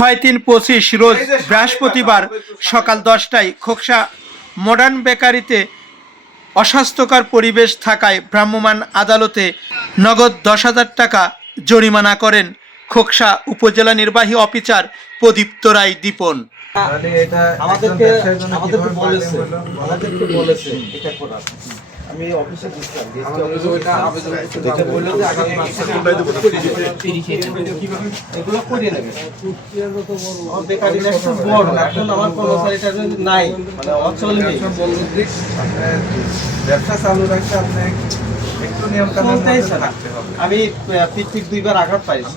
6/3/25 রোজ বৃহস্পতিবার সকাল 10টায় খোকসা মডার্ন বেকারিতে অস্বাস্থ্যকর পরিবেশ থাকায় ভ্রাম্যমাণ আদালতে নগদ 10,000 টাকা জরিমানা করেন খোকসা উপজেলা নির্বাহী অফিসার প্রদীপ্ত রায় দীপন। আমি অফিসে দিচ্ছিলাম এগুলো করিয়ে নেবে বড় এখন আমার কর্মচারীটা নাই মানে অচলবে ব্যবসা চালু রাখতে আপনি একটু নিয়ম কানুন রাখতে হবে। আমি পিঠ 2বার আঘাত পাইছি।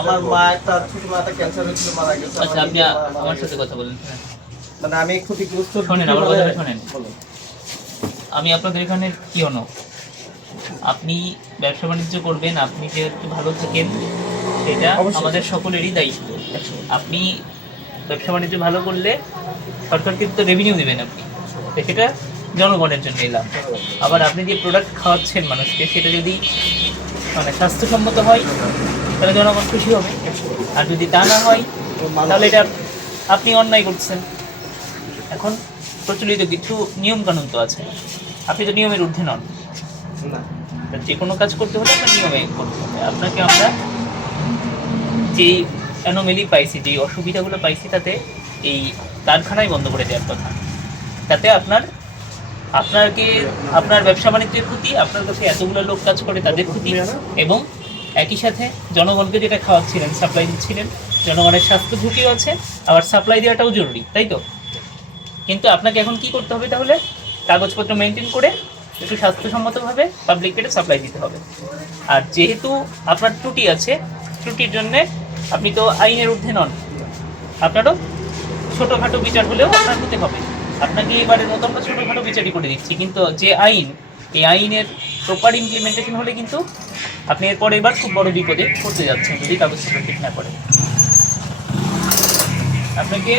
আমার মা একটা ছোট মাথা ক্যান্সার হয়েছিল, মারা গেছে। আচ্ছা, আপনি আমার সাথে কথা বলেন। মানে আমি ক্ষতিগ্রস্ত। শুনেন আমার কথাটা শুনেন। আমি আপনাদের এখানে কি হনো, আপনি ব্যবসা বাণিজ্য করবেন, আপনি যে একটু ভালো থাকেন সেটা আমাদের সকলেরই দায়িত্ব। আপনি ব্যবসা বাণিজ্য ভালো করলে সরকার কিন্তু রেভিনিউ দেবেন, আপনি সেটা জনগণের জন্য এলাম। আবার আপনি যে প্রোডাক্ট খাওয়াচ্ছেন মানুষকে সেটা যদি মানে স্বাস্থ্যসম্মত হয় তাহলে জনগণ খুশি হবে, আর যদি তা না হয় তাহলে এটা আপনি অন্যায় করছেন। এখন প্রচলিত কিছু নিয়ম কানুন তো আছে, আপনি তো নিয়মের ঊর্ধ্বে নন। যে কোনো কাজ করতে হলে আপনার নিয়মে করতে হবে। আপনাকে আমরা যেই অ্যানোমেলি পাইছি, যেই অসুবিধাগুলো পাইছি, তাতে এই কারখানায় বন্ধ করে দেওয়ার কথা। তাতে আপনার ব্যবসা বাণিজ্যের ক্ষতি, আপনার কাছে এতগুলো লোক কাজ করে তাদের ক্ষতি, এবং একই সাথে জনগণকে যেটা খাওয়াচ্ছিলেন, সাপ্লাই দিচ্ছিলেন, জনগণের স্বাস্থ্য ঝুঁকিও আছে, আবার সাপ্লাই দেওয়াটাও জরুরি, তাই তো? কিন্তু আপনাকে এখন কি করতে হবে তাহলে? কাগজপত্র মেনটেন করে একটু স্বাস্থ্যসম্মতভাবে পাবলিককে সাপ্লাই দিতে হবে। আর যেহেতু আপনার ত্রুটি আছে, ত্রুটির জন্যে আপনি তো আইনের ঊর্ধ্বে নন, আপনারও ছোটোখাটো বিচার হলেও আপনার হতে হবে। আপনাকে এবারের মতো আমরা ছোটোখাটো বিচারই করে দিচ্ছি, কিন্তু যে আইন, এই আইনের প্রপার ইমপ্লিমেন্টেশন হলে কিন্তু আপনি এরপরে এবার খুব বড় বিপদে পড়তে যাচ্ছেন যদি কাগজপত্র ঠিক না করেন। আপনাকে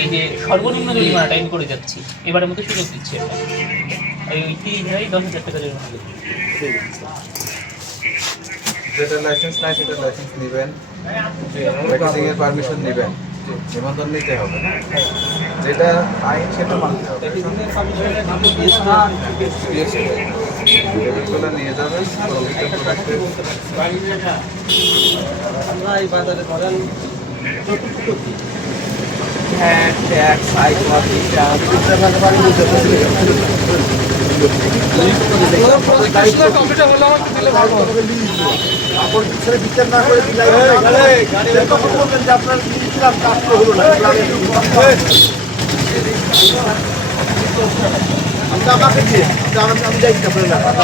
এই যে সর্বনিম্ন জরিমানাটা আইন করে যাচ্ছি, এবারের মতো সুযোগ দিচ্ছি। এই 10,000 টাকা জরিমানা দিচ্ছি। যেটা লাইসেন্স নাই সেটা লাইসেন্স নেবেন, প্যাকেজিং এর পারমিশন নেবেন, নিবন্ধন নিতে হবে। যেটা আইন সেটা মানতে হবে। এগুলো নিয়ে যাবেন। আমরা এই বাজারে ধরেন বিচার না করে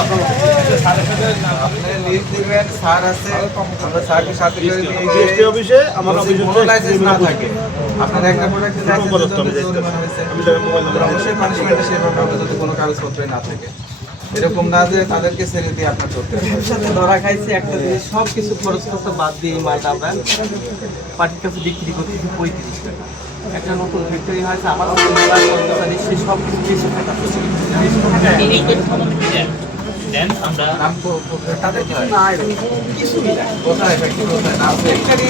আপনার স্যার আছে, আমরা স্যারকে সাথে অফিসে আমার লাইসেন্স না থাকে, আপনার একটা অবশ্যই পানিশমেন্ট সেভাবে হবে যদি কোনো কাগজপত্র না থাকে। এরকম না যে তাদেরকে ছেড়ে দিয়ে আপনার করতে হবে। সাথে ধরা খাইছে একটা জিনিস, সব কিছু খরচ খরচা বাদ দিয়ে মালটা আমরা পার্টির কাছে বিক্রি করতেছি 35 টাকা। একটা নতুন ফ্যাক্টরি হয়েছে, আমার কর্মচারী সে সব কিছু 20 টাকা দেন আমরা তাদের কিছু নাই, কিছুই নাই। কোথায় ফ্যাক্টরি কোথায় না ফ্যাক্টরি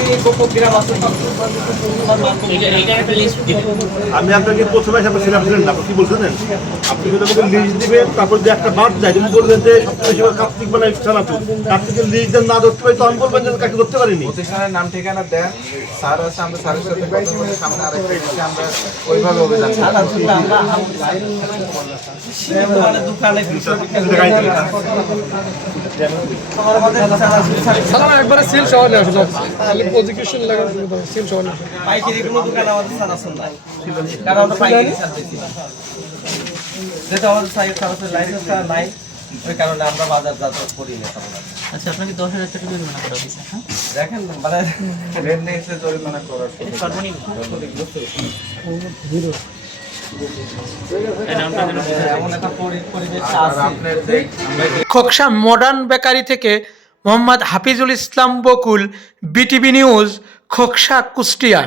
গ্রাম আছে। আমি আপনাকে প্রথমে আপনি ছিলেন না, কি বলছেন? আপনি যদি আমাকে লিস্ট দিবেন, তারপর যে একটা বাদ যায়, যদি বলবেন যে সপ্তাহে কার্তিক বানাই ছানাতুর, কার্তিকের লিস্ট না ধরতে পারি, তখন বলবেন যে কাকে ধরতে পারিনি। প্রতিষ্ঠানের নাম ঠিকানা দেন, স্যার আছে, আমরা স্যারের সাথে কথা বলে সামনে আরেকটা এসে আমরা ওইভাবে অভিযান একবারে সিল সহ নিয়ে আসলে প্রজিকিউশন লাগে সিল সহ নিয়ে পাইকারি কোনো দোকান আমাদের স্যার আছেন না, কারণ আমরা পাইকারি ছাড়তেছি না, যেটা আমাদের স্যারের লাইসেন্সটা নাই, ওই কারণে আমরা বাজারজাত করি না। আচ্ছা, আপনাকে 10,000 টাকা জরিমানা করা হয়েছে। হ্যাঁ, দেখেন মানে রেট নেই সে জরিমানা করার সর্বনিম্ন খোকসা মডার্ন বেকারি থেকে মোহাম্মদ হাফিজুল ইসলাম বকুল, বিটিভি নিউজ, খোকসা, কুষ্টিয়া।